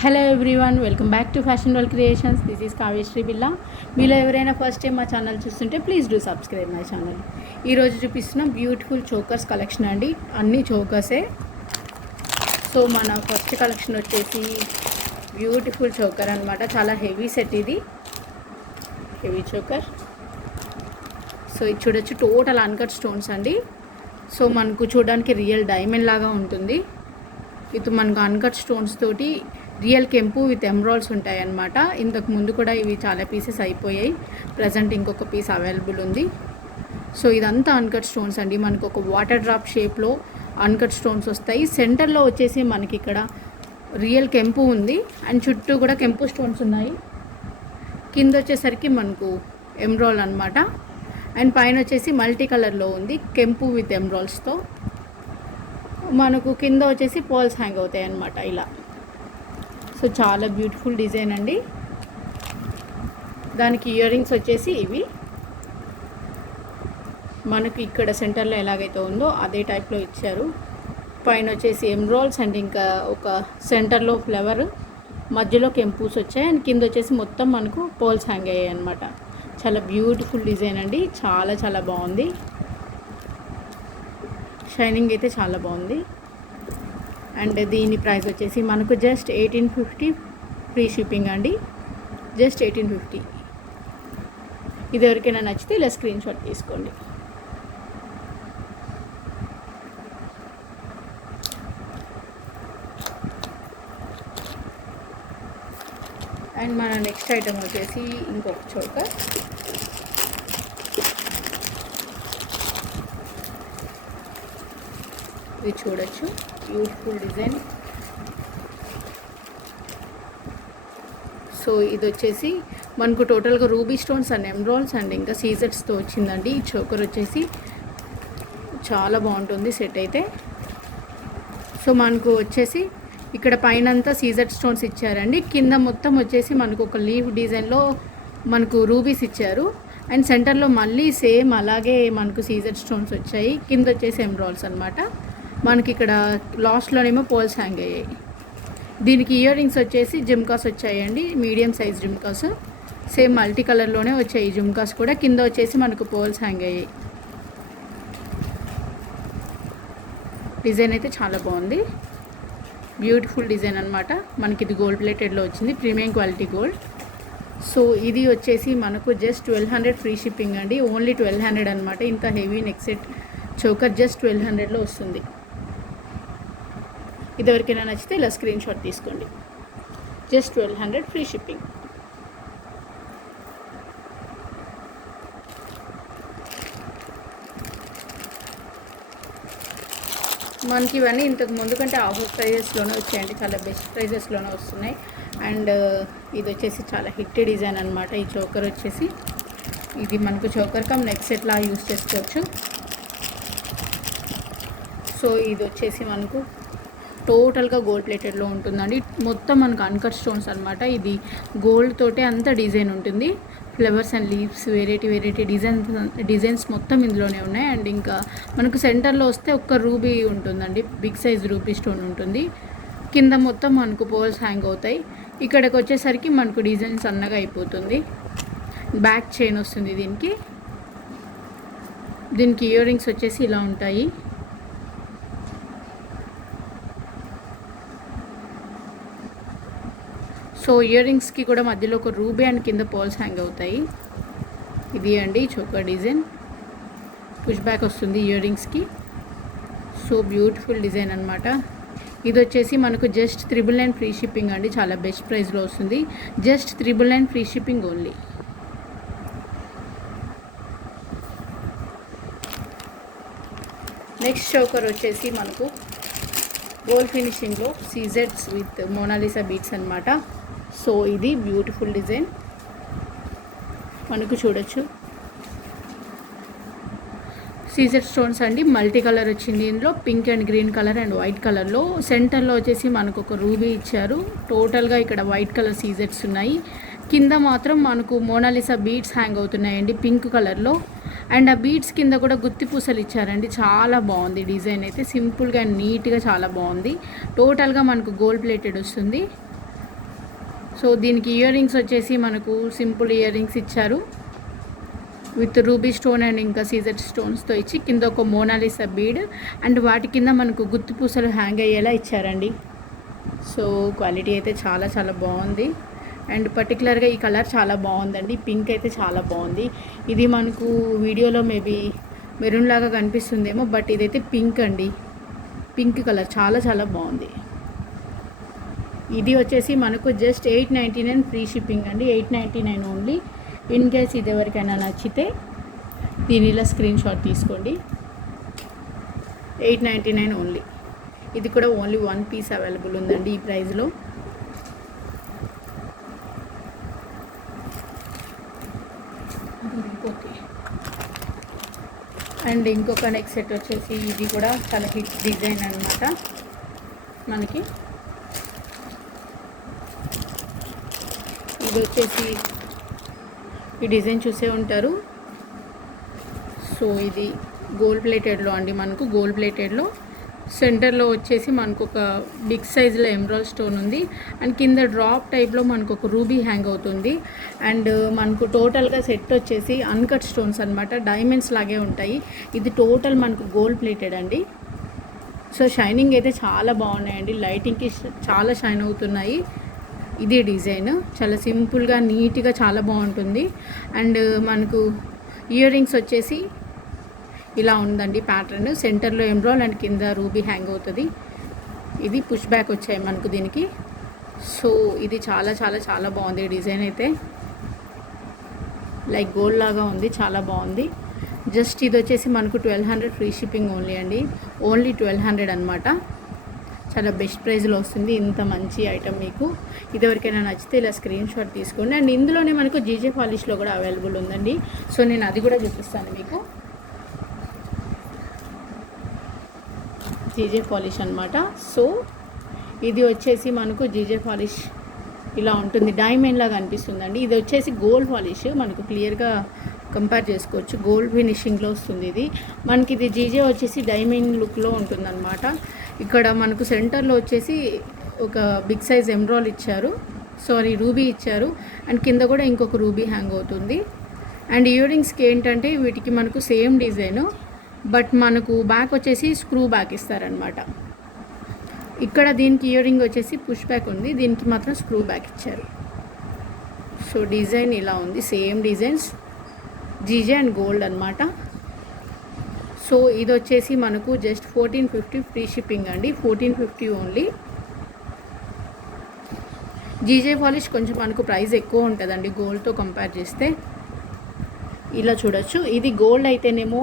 Hello everyone, welcome back to fashion world creations. This is Kavyasri బిల్లా. మీలో ఎవరైనా first time మా channel చూస్తుంటే please do subscribe my channel. ఈరోజు చూపిస్తున్నాం బ్యూటిఫుల్ చోకర్స్ కలెక్షన్ అండి. అన్ని చోకర్సే. సో మన ఫస్ట్ కలెక్షన్ వచ్చేసి బ్యూటిఫుల్ చోకర్ అనమాట. చాలా హెవీ సెట్ ఇది, హెవీ చోకర్. సో ఇది చూడొచ్చు, టోటల్ అన్కట్ స్టోన్స్ అండి. సో మనకు చూడడానికి రియల్ డైమండ్ లాగా ఉంటుంది. ఇది మనకు అన్కట్ స్టోన్స్ తోటి రియల్ కెంపు విత్ ఎమరాల్డ్స్ ఉంటాయి అన్నమాట. ఇంతకు ముందు కూడా ఇవి చాలా పీసెస్ అయిపోయాయి. ప్రజెంట్ ఇంకొక పీస్ అవైలబుల్ ఉంది. సో ఇదంతా అన్కట్ స్టోన్స్ అండి. మనకు ఒక వాటర్ డ్రాప్ షేప్లో అన్కట్ స్టోన్స్ వస్తాయి. సెంటర్లో వచ్చేసి మనకి ఇక్కడ రియల్ కెంపు ఉంది అండ్ చుట్టూ కూడా కెంపు స్టోన్స్ ఉన్నాయి. కింద వచ్చేసరికి మనకు ఎమరాల్డ్ అనమాట. అండ్ పైన వచ్చేసి మల్టీ కలర్లో ఉంది, కెంపు విత్ ఎమరాల్డ్స్తో. మనకు కింద వచ్చేసి పోల్స్ హ్యాంగ్ అవుతాయి అన్నమాట ఇలా. సో చాలా బ్యూటిఫుల్ డిజైన్ అండి. దానికి ఇయర్ రింగ్స్ వచ్చేసి ఇవి మనకి ఇక్కడ సెంటర్లో ఎలాగైతే ఉందో అదే టైప్లో ఇచ్చారు. పైన వచ్చేసి ఎమరాల్డ్స్ అండ్ ఇంకా ఒక సెంటర్లో ఫ్లవర్, మధ్యలో కెంపూస్ వచ్చాయి అండ్ కింద వచ్చేసి మొత్తం మనకు పోల్స్ హ్యాంగ్ అయ్యాయి అన్నమాట. చాలా బ్యూటిఫుల్ డిజైన్ అండి. చాలా చాలా బాగుంది. షైనింగ్ అయితే చాలా బాగుంది. అండ్ దీని ప్రైస్ వచ్చేసి మనకు జస్ట్ 1850 ఫ్రీ షిప్పింగ్ అండి. జస్ట్ 1850. ఇది ఎవరికైనా నచ్చితే ఇలా స్క్రీన్ షాట్ తీసుకోండి. అండ్ మన నెక్స్ట్ ఐటమ్ వచ్చేసి ఇంకొక చోకర్. ఇది చూడొచ్చు, బ్యూటిఫుల్ డిజైన్. సో ఇది వచ్చేసి మనకు టోటల్గా ruby stones and emeralds and ఇంకా సీజెట్స్తో వచ్చిందండి. ఈ చోకర్ వచ్చేసి చాలా బాగుంటుంది సెట్ అయితే. సో మనకు వచ్చేసి ఇక్కడ పైన అంతా సీజెట్ స్టోన్స్ ఇచ్చారండి. కింద మొత్తం వచ్చేసి మనకు ఒక లీఫ్ డిజైన్లో మనకు రూబీస్ ఇచ్చారు. అండ్ సెంటర్లో మళ్ళీ సేమ్ అలాగే మనకు సీజెట్ స్టోన్స్ వచ్చాయి. కింద వచ్చేసి ఎమరాల్డ్స్ అనమాట. మనకి ఇక్కడ లాస్ట్లోనేమో పోల్స్ హ్యాంగ్ అయ్యాయి. దీనికి ఇయర్ రింగ్స్ వచ్చేసి జిమ్కాస్ వచ్చాయండి, మీడియం సైజ్ జిమ్కాస్. సేమ్ మల్టీ కలర్లోనే వచ్చాయి జిమ్కాస్ కూడా. కింద వచ్చేసి మనకు పోల్స్ హ్యాంగ్ అయ్యాయి. డిజైన్ అయితే చాలా బాగుంది, బ్యూటిఫుల్ డిజైన్ అనమాట. మనకి ఇది గోల్డ్ ప్లేటెడ్లో వచ్చింది, ప్రీమియం క్వాలిటీ గోల్డ్. సో ఇది వచ్చేసి మనకు జస్ట్ 1200 ఫ్రీ షిప్పింగ్ అండి. ఓన్లీ 1200 అనమాట. ఇంత heavy neck set choker just 1200లో వస్తుంది. ఇది ఎవరికైనా నచ్చితే ఇలా స్క్రీన్ షాట్ తీసుకోండి. Just 1200 free shipping. మనకి ఇవన్నీ ఇంతకు ముందు కంటే ఆఫర్ ప్రైజెస్లోనే వచ్చాయండి. చాలా బెస్ట్ ప్రైజెస్లోనే వస్తున్నాయి. అండ్ ఇది వచ్చేసి చాలా హిట్ డిజైన్ అనమాట. ఈ చోకర్ వచ్చేసి ఇది మనకు చోకర్ కమ్ నెక్ సెట్లా యూస్ చేసుకోవచ్చు. సో ఇది వచ్చేసి మనకు టోటల్గా గోల్డ్ ప్లేటెడ్లో ఉంటుందండి. మొత్తం మనకు అన్కట్ స్టోన్స్ అనమాట. ఇది గోల్డ్ తోటే అంత డిజైన్ ఉంటుంది. Flowers and leaves, variety designs మొత్తం ఇందులోనే ఉన్నాయి. అండ్ ఇంకా మనకు సెంటర్లో వస్తే ఒక్క రూబీ ఉంటుందండి, బిగ్ సైజ్ రూబీ స్టోన్ ఉంటుంది. కింద మొత్తం మనకు పోల్స్ హ్యాంగ్ అవుతాయి. ఇక్కడికి వచ్చేసరికి మనకు డిజైన్ సన్నగా అయిపోతుంది. బ్యాక్ చైన్ వస్తుంది దీనికి. ఇయర్ రింగ్స్ వచ్చేసి ఇలా ఉంటాయి. సో ఇయర్ రింగ్స్కి కూడా మధ్యలో ఒక రూబీ అండ్ కింద పోల్స్ హ్యాంగ్ అవుతాయి. ఇది అండి చోకర్ డిజైన్. పుష్ బ్యాక్ వస్తుంది ఇయర్ రింగ్స్కి. సో బ్యూటిఫుల్ డిజైన్ అనమాట. ఇది వచ్చేసి మనకు జస్ట్ 999 ఫ్రీ షిప్పింగ్ అండి. చాలా బెస్ట్ ప్రైస్లో వస్తుంది. Just 999 free shipping only. Next choker వచ్చేసి మనకు గోల్డ్ ఫినిషింగ్లో సీజెట్స్ విత్ మోనాలిసా బీట్స్ అనమాట. సో ఇది బ్యూటిఫుల్ డిజైన్ మనకు చూడొచ్చు. సీజెడ్ స్టోన్స్ అండి, మల్టీ కలర్ వచ్చింది. ఇందులో pink and green colour and white కలర్లో. సెంటర్లో వచ్చేసి మనకు ఒక రూబీ ఇచ్చారు. టోటల్గా ఇక్కడ వైట్ కలర్ సీజెట్స్ ఉన్నాయి. కింద మాత్రం మనకు మోనాలిసా బీడ్స్ హ్యాంగ్ అవుతున్నాయండి పింక్ కలర్లో. అండ్ ఆ బీడ్స్ కింద కూడా గుత్తి పూసలు ఇచ్చారండి. చాలా బాగుంది డిజైన్ అయితే, సింపుల్గా అండ్ నీట్గా చాలా బాగుంది. టోటల్గా మనకు గోల్డ్ ప్లేటెడ్ వస్తుంది. సో దీనికి ఇయర్ రింగ్స్ వచ్చేసి మనకు సింపుల్ ఇయర్ రింగ్స్ ఇచ్చారు విత్ రూబీ స్టోన్ అండ్ ఇంకా సీజర్ స్టోన్స్తో ఇచ్చి కింద ఒక మోనాలిసా బీడ్ అండ్ వాటి కింద మనకు గుత్తి పూసలు హ్యాంగ్ అయ్యేలా ఇచ్చారండి. సో క్వాలిటీ అయితే చాలా చాలా బాగుంది అండ్ పర్టికులర్గా ఈ కలర్ చాలా బాగుందండి. పింక్ అయితే చాలా బాగుంది. ఇది మనకు వీడియోలో మేబీ మెరూన్ లాగా కనిపిస్తుందేమో, బట్ ఇదైతే పింక్ అండి. పింక్ కలర్ చాలా చాలా బాగుంది. ఇది వచ్చేసి మనకు జస్ట్ 899 ఫ్రీ షిప్పింగ్ అండి. 899 ఓన్లీ. ఇన్ కేస్ ఇది ఎవరికైనా నచ్చితే దీని ఇలా స్క్రీన్ షాట్ తీసుకోండి. 899 ఓన్లీ. ఇది కూడా ఓన్లీ 1 పీస్ అవైలబుల్ ఉందండి ఈ ప్రైస్లో. ఓకే. అండ్ ఇంకొక నెక్ సెట్ వచ్చేసి ఇది కూడా చాలా హిట్ డిజైన్ అనమాట. మనకి ఇది వచ్చేసి ఈ డిజైన్ చూసే ఉంటారు. సో ఇది గోల్డ్ ప్లేటెడ్లో అండి. మనకు గోల్డ్ ప్లేటెడ్లో సెంటర్లో వచ్చేసి మనకు ఒక బిగ్ సైజులో ఎమరాల్డ్ స్టోన్ ఉంది అండ్ కింద డ్రాప్ టైప్లో మనకు ఒక రూబీ హ్యాంగ్ అవుతుంది. అండ్ మనకు టోటల్గా సెట్ వచ్చేసి అన్కట్ స్టోన్స్ అనమాట. డైమండ్స్ లాగే ఉంటాయి. ఇది టోటల్ మనకు గోల్డ్ ప్లేటెడ్ అండి. సో షైనింగ్ అయితే చాలా బాగున్నాయండి. లైటింగ్కి చాలా షైన్ అవుతున్నాయి. ఇది డిజైన్ చాలా సింపుల్గా నీట్గా చాలా బాగుంటుంది. అండ్ మనకు ఇయర్ రింగ్స్ వచ్చేసి ఇలా ఉందండి ప్యాటర్న్. సెంటర్లో ఎమరాల్డ్ అండ్ కింద రూబీ హ్యాంగ్ అవుతుంది. ఇది పుష్ బ్యాక్ వచ్చాయి మనకు దీనికి. సో ఇది చాలా చాలా చాలా బాగుంది డిజైన్ అయితే. లైక్ గోల్డ్ లాగా ఉంది, చాలా బాగుంది. జస్ట్ ఇది వచ్చేసి మనకు 1200 ఫ్రీ షిప్పింగ్ ఓన్లీ అండి. ఓన్లీ 1200 అనమాట. చాలా బెస్ట్ ప్రైస్లో వస్తుంది ఇంత మంచి ఐటమ్ మీకు. ఇది ఎవరికైనా నచ్చితే ఇలా స్క్రీన్ షాట్ తీసుకోండి. అండ్ ఇందులోనే మనకు జీజే పాలిష్లో కూడా అవైలబుల్ ఉందండి. సో నేను అది కూడా చూపిస్తాను మీకు. జీజే పాలిష్ అనమాట. సో ఇది వచ్చేసి మనకు జీజే పాలిష్ ఇలా ఉంటుంది. డైమండ్ లాగా అనిపిస్తుందండి. ఇది వచ్చేసి గోల్డ్ పాలిష్. మనకు క్లియర్గా కంపేర్ చేసుకోవచ్చు. గోల్డ్ ఫినిషింగ్లో వస్తుంది ఇది మనకి. ఇది జీజే వచ్చేసి డైమండ్ లుక్లో ఉంటుందన్నమాట. ఇక్కడ మనకు సెంటర్లో వచ్చేసి ఒక బిగ్ సైజ్ ఎమరాల్డ్ ఇచ్చారు, రూబీ ఇచ్చారు అండ్ కింద కూడా ఇంకొక రూబీ హ్యాంగ్ అవుతుంది. అండ్ ఇయర్ రింగ్స్కి ఏంటంటే వీటికి మనకు సేమ్ డిజైను, బట్ మనకు బ్యాక్ వచ్చేసి స్క్రూ బ్యాక్ ఇస్తారనమాట. ఇక్కడ దీనికి ఇయర్ రింగ్ వచ్చేసి పుష్ బ్యాక్ ఉంది, దీనికి మాత్రం స్క్రూ బ్యాక్ ఇచ్చారు. సో డిజైన్ ఇలా ఉంది, same designs GJ and gold అనమాట. సో ఇది వచ్చేసి మనకు జస్ట్ 1450 ఫ్రీ షిప్పింగ్ అండి. 1450 ఓన్లీ. జీజే పాలిష్ కొంచెం మనకు ప్రైస్ ఎక్కువ ఉంటుందండి గోల్డ్తో కంపేర్ చేస్తే. ఇలా చూడొచ్చు. ఇది గోల్డ్ అయితేనేమో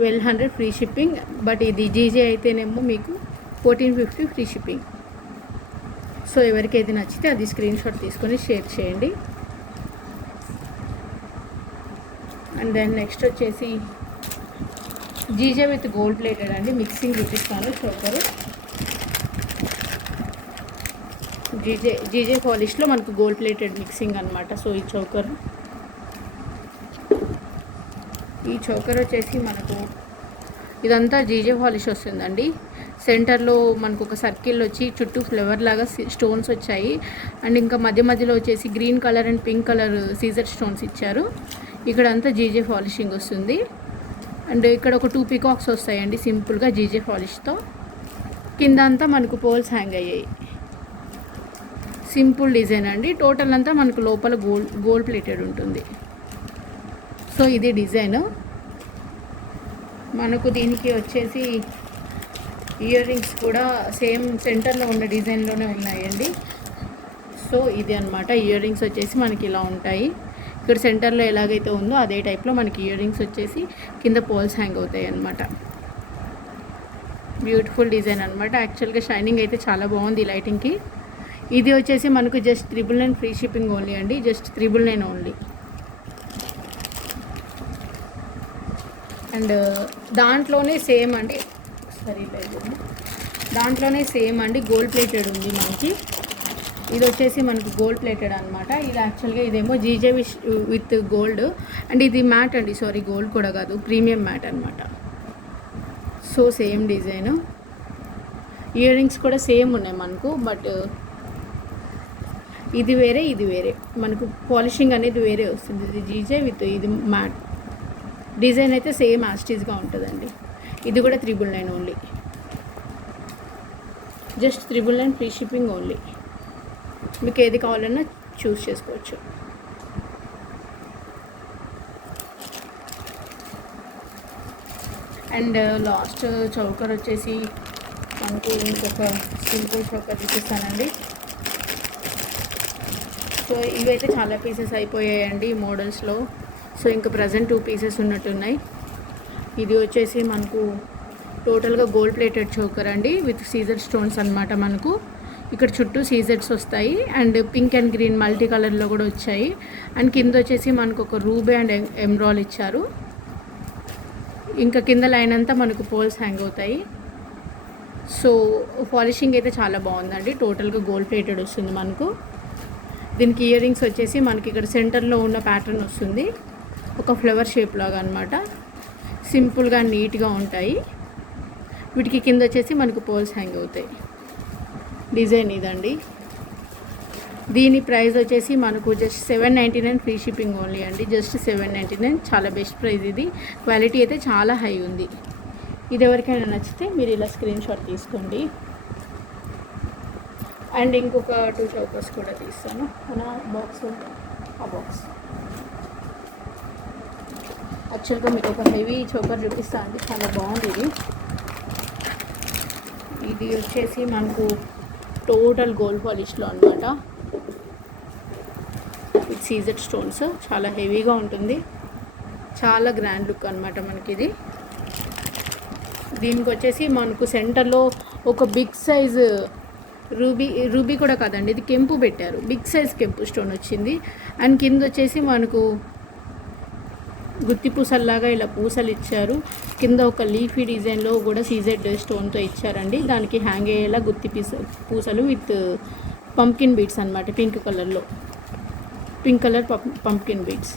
1200 ఫ్రీ షిప్పింగ్, బట్ ఇది జీజే అయితేనేమో మీకు 1450 ఫ్రీ షిప్పింగ్. సో ఎవరికైతే నచ్చితే అది స్క్రీన్ షాట్ తీసుకొని షేర్ చేయండి. అండ్ దెన్ నెక్స్ట్ వచ్చేసి జీజే విత్ గోల్డ్ ప్లేటెడ్ అండి. మిక్సింగ్ చూపిస్తాను. చోకరు జీజే పాలిష్లో మనకు గోల్డ్ ప్లేటెడ్ మిక్సింగ్ అనమాట. సో ఈ చోకర్ వచ్చేసి మనకు ఇదంతా జీజే పాలిష్ వస్తుందండి. సెంటర్లో మనకు ఒక సర్కిల్ వచ్చి చుట్టూ ఫ్లవర్ లాగా స్టోన్స్ వచ్చాయి అండ్ ఇంకా మధ్య మధ్యలో వచ్చేసి green colour and pink colour సీజర్ స్టోన్స్ ఇచ్చారు. ఇక్కడ అంతా జీజే పాలిషింగ్ వస్తుంది. అండ్ ఇక్కడ ఒక 2 పీకాక్స్ వస్తాయండి సింపుల్గా జీజే పాలిష్తో. కింద అంతా మనకు పోల్స్ హ్యాంగ్ అయ్యాయి. సింపుల్ డిజైన్ అండి. టోటల్ అంతా మనకు లోపల గోల్డ్ ప్లేటెడ్ ఉంటుంది. సో ఇది డిజైన్. మనకు దీనికి వచ్చేసి ఇయర్ రింగ్స్ కూడా సేమ్ సెంటర్లో ఉన్న డిజైన్లోనే ఉన్నాయండి. సో ఇది అనమాట. ఇయర్ రింగ్స్ వచ్చేసి మనకి ఇలా ఉంటాయి. ఇక్కడ సెంటర్లో ఎలాగైతే ఉందో అదే టైప్లో మనకి ఇయర్ రింగ్స్ వచ్చేసి కింద పోల్స్ హ్యాంగ్ అవుతాయి అన్నమాట. బ్యూటిఫుల్ డిజైన్ అనమాట. యాక్చువల్గా షైనింగ్ అయితే చాలా బాగుంది లైటింగ్కి. ఇది వచ్చేసి మనకు జస్ట్ 999 ఫ్రీ షిప్పింగ్ ఓన్లీ అండి. Just 999 only. అండ్ దాంట్లోనే సేమ్ అండి, గోల్డ్ ప్లేటెడ్ ఉంది మనకి. ఇది వచ్చేసి మనకు గోల్డ్ ప్లేటెడ్ అనమాట. ఇది యాక్చువల్గా ఇదేమో జీజే విత్ గోల్డ్ అండ్ ఇది మ్యాట్ అండి. గోల్డ్ కూడా కాదు, ప్రీమియం మ్యాట్ అనమాట. So same design. Ear rings కూడా సేమ్ ఉన్నాయి మనకు, బట్ ఇది వేరే, ఇది వేరే. మనకు పాలిషింగ్ అనేది వేరే వస్తుంది. ఇది జీజే విత్ ఇది మ్యాట్. డిజైన్ అయితే సేమ్ యాస్టీస్గా ఉంటుందండి. ఇది కూడా 999 only. Just 999 free shipping only. మీకు ఏది కావాలన్నా చూస్ చేసుకోవచ్చు. అండ్ లాస్ట్ చౌకర్ వచ్చేసి మనకు ఇంకొక సింపుల్ చౌకర్ చూపిస్తానండి. సో ఇవైతే చాలా పీసెస్ అయిపోయాయండి ఈ మోడల్స్లో. సో ఇంకా ప్రజెంట్ 2 పీసెస్ ఉన్నట్టున్నాయి. ఇది వచ్చేసి మనకు టోటల్గా గోల్డ్ ప్లేటెడ్ చోకర్ అండి విత్ సీజర్ స్టోన్స్ అనమాట. మనకు ఇక్కడ చుట్టూ సీజర్స్ వస్తాయి and pink and green multi కలర్లో కూడా వచ్చాయి. అండ్ కింద వచ్చేసి మనకు ఒక రూబీ అండ్ ఎమ్రాల్ ఇచ్చారు. ఇంకా కింద లైన్ అంతా మనకు పోల్స్ హ్యాంగ్ అవుతాయి. సో పాలిషింగ్ అయితే చాలా బాగుందండి. టోటల్గా గోల్డ్ ప్లేటెడ్ వస్తుంది మనకు. దీనికి ఇయర్ రింగ్స్ వచ్చేసి మనకి ఇక్కడ సెంటర్లో ఉన్న ప్యాటర్న్ వస్తుంది, ఒక ఫ్లవర్ షేప్ లాగా అనమాట. సింపుల్గా నీట్గా ఉంటాయి. వీటికి కింద వచ్చేసి మనకు పోల్స్ హ్యాంగ్ అవుతాయి. డిజైన్ ఇదండి. దీని ప్రైస్ వచ్చేసి మనకు జస్ట్ 799 ఫ్రీ షిప్పింగ్ ఓన్లీ అండి. జస్ట్ 799, చాలా బెస్ట్ ప్రైస్ ఇది. క్వాలిటీ అయితే చాలా హై ఉంది. ఇది ఎవరికైనా నచ్చితే మీరు ఇలా స్క్రీన్ షాట్ తీసుకోండి. అండ్ ఇంకొక 2 చౌకర్స్ కూడా తీస్తాను. మన బాక్స్ ఆ బాక్స్ యాక్చువల్గా మీకు ఒక హెవీ చౌకర్ చూపిస్తాను అండి. చాలా బాగుంది ఇది. ఇది వచ్చేసి మనకు టోటల్ గోల్డ్ పాలిష్లో అనమాట విత్ సీజర్ స్టోన్స్. చాలా హెవీగా ఉంటుంది, చాలా గ్రాండ్ లుక్ అనమాట మనకి ఇది. దీనికి వచ్చేసి మనకు సెంటర్లో ఒక బిగ్ సైజ్ రూబీ కూడా కాదండి, ఇది కెంపు పెట్టారు. బిగ్ సైజ్ కెంపు స్టోన్ వచ్చింది. అండ్ కింద వచ్చేసి మనకు గుత్తి పూసల్లాగా ఇలా పూసలు ఇచ్చారు. కింద ఒక లీఫీ డిజైన్లో కూడా సీజెడ్ స్టోన్తో ఇచ్చారండి. దానికి హ్యాంగ్ అయ్యేలా గుత్తి పూసలు విత్ పంప్కిన్ బీడ్స్ అనమాట. Pink colour pumpkin beads.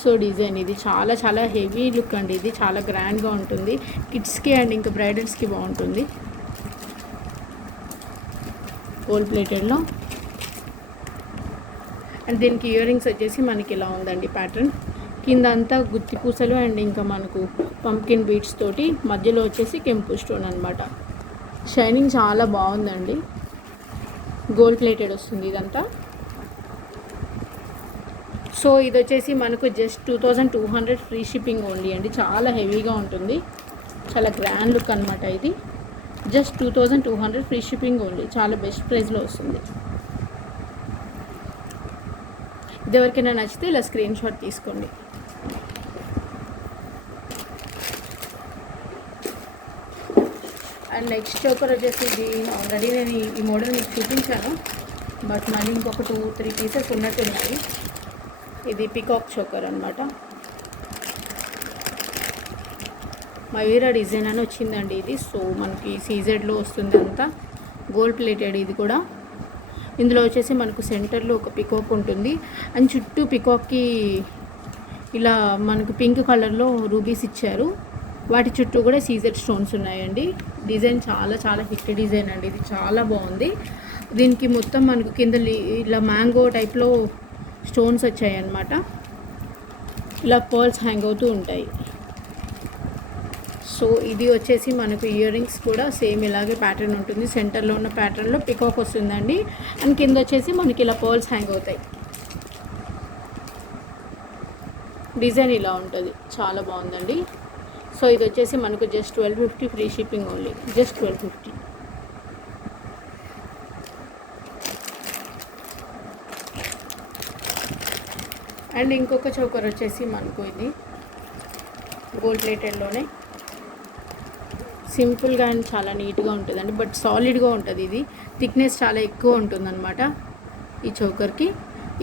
So design ఇది చాలా చాలా హెవీ లుక్ అండి. ఇది చాలా గ్రాండ్గా ఉంటుంది. కిడ్స్కి అండ్ ఇంకా బ్రైడల్స్కి బాగుంటుంది. గోల్డ్ ప్లేటెడ్లో. అండ్ దీనికి ఇయర్ రింగ్స్ వచ్చేసి మనకి ఇలా ఉందండి ప్యాటర్న్. కింద అంతా గుత్తి పూసలు అండ్ ఇంకా మనకు పంప్కిన్ బీడ్స్ తోటి, మధ్యలో వచ్చేసి కెంపు స్టోన్ అనమాట. షైనింగ్ చాలా బాగుందండి. గోల్డ్ ప్లేటెడ్ వస్తుంది ఇదంతా. సో ఇది వచ్చేసి మనకు జస్ట్ 2200 ఫ్రీ షిప్పింగ్ ఓన్లీ అండి. చాలా హెవీగా ఉంటుంది, చాలా గ్రాండ్ లుక్ అనమాట ఇది. Just 2200 free shipping only. చాలా బెస్ట్ ప్రైస్లో వస్తుంది. ఇది ఎవరికైనా నచ్చితే ఇలా స్క్రీన్ షాట్ తీసుకోండి. అండ్ నెక్స్ట్ చోకర్ వచ్చేసి ఇది ఆల్రెడీ నేను ఈ మోడల్ మీకు చూపించాను, బట్ మళ్ళీ ఇంకొక 2-3 పీసెస్ ఉన్నట్టున్నాయి. ఇది పికాక్ చోకర్ అనమాట. మయూరా డిజైన్ అని వచ్చిందండి ఇది. సో మనకి సీజెడ్లో వస్తుంది అంతా. గోల్డ్ ప్లేటెడ్ ఇది కూడా. ఇందులో వచ్చేసి మనకు సెంటర్లో ఒక పికాక్ ఉంటుంది అండ్ చుట్టూ పికాక్కి ఇలా మనకు పింక్ కలర్లో రూబీస్ ఇచ్చారు. వాటి చుట్టూ కూడా సీజెడ్ స్టోన్స్ ఉన్నాయండి. డిజైన్ చాలా చాలా హిట్ డిజైన్ అండి. ఇది చాలా బాగుంది. దీనికి మొత్తం మనకు కింద ఇలా మ్యాంగో టైప్లో స్టోన్స్ వచ్చాయి అన్నమాట. ఇలా పర్ల్స్ హ్యాంగ్ అవుతూ ఉంటాయి. సో ఇది వచ్చేసి మనకు ఇయర్ రింగ్స్ కూడా సేమ్ ఇలాగే ప్యాటర్న్ ఉంటుంది. సెంటర్లో ఉన్న ప్యాటర్న్లో పికాక్ వస్తుందండి. అండ్ కింద వచ్చేసి మనకి ఇలా పర్ల్స్ హ్యాంగ్ అవుతాయి. డిజైన్ ఇలా ఉంటుంది, చాలా బాగుందండి. సో ఇది వచ్చేసి మనకు just 1250 free shipping only. Just 1250. And ఇంకొక చోకర్ వచ్చేసి మనకు ఇది గోల్డ్ ప్లేటెడ్లోనే సింపుల్గా అండ్ చాలా నీట్గా ఉంటుందండి, బట్ సాలిడ్గా ఉంటుంది. ఇది థిక్నెస్ చాలా ఎక్కువ ఉంటుందన్నమాట ఈ చోకర్కి.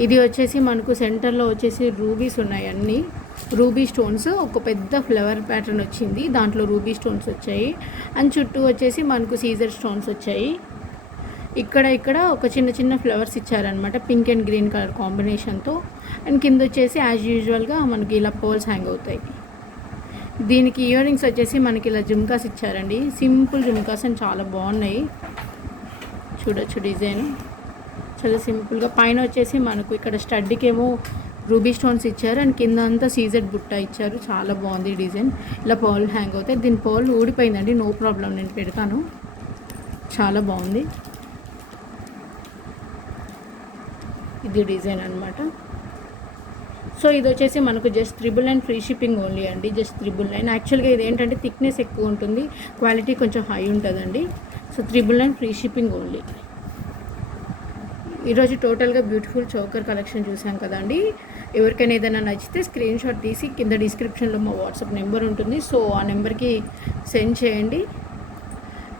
ఇది వచ్చేసి మనకు సెంటర్లో వచ్చేసి రూబీస్ ఉన్నాయి, అన్నీ రూబీ స్టోన్స్. ఒక పెద్ద ఫ్లవర్ ప్యాటర్న్ వచ్చింది, దాంట్లో రూబీ స్టోన్స్ వచ్చాయి. అండ్ చుట్టూ వచ్చేసి మనకు సీజర్ స్టోన్స్ వచ్చాయి. ఇక్కడ ఒక చిన్న చిన్న ఫ్లవర్స్ ఇచ్చారనమాట, పింక్ అండ్ గ్రీన్ కలర్ కాంబినేషన్తో. అండ్ కింద వచ్చేసి యాజ్ యూజువల్గా మనకి ఇలా పర్ల్స్ హ్యాంగ్ అవుతాయి. దీనికి ఇయర్ రింగ్స్ వచ్చేసి మనకి ఇలా జుమ్కాస్ ఇచ్చారండి. సింపుల్ జుమ్కాస్ అండ్ చాలా బాగున్నాయి. చూడొచ్చు డిజైన్ చాలా సింపుల్గా పైన వచ్చేసి మనకు ఇక్కడ స్టడ్కి ఏమో రూబీ స్టోన్స్ ఇచ్చారు అండ్ కింద అంతా సీజెడ్ బుట్ట ఇచ్చారు. చాలా బాగుంది డిజైన్. ఇలా పర్ల్ హ్యాంగ్ అవుతాయి. దీని పర్ల్ ఊడిపోయిందండి, నో ప్రాబ్లం, నేను పెడతాను. చాలా బాగుంది. ఇది డిజైన్ అనమాట. సో ఇది వచ్చేసి మనకు జస్ట్ 999 ఫ్రీ షిప్పింగ్ ఓన్లీ అండి. జస్ట్ 999. యాక్చువల్గా ఇది ఏంటంటే థిక్నెస్ ఎక్కువ ఉంటుంది, క్వాలిటీ కొంచెం హై ఉంటుందండి. So 999 free shipping only. ఈరోజు టోటల్గా బ్యూటిఫుల్ చోకర్ కలెక్షన్ చూసాం కదండి. ఎవరికైనా ఏదైనా నచ్చితే స్క్రీన్ షాట్ తీసి కింద డిస్క్రిప్షన్లో మా వాట్సాప్ నెంబర్ ఉంటుంది. సో ఆ నెంబర్కి సెండ్ చేయండి.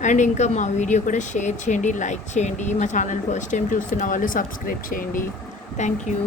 అండ్ ఇంకా మా వీడియో కూడా షేర్ చేయండి, లైక్ చేయండి. మా ఛానల్ ఫస్ట్ టైం చూస్తున్న వాళ్ళు సబ్స్క్రైబ్ చేయండి. Thank you.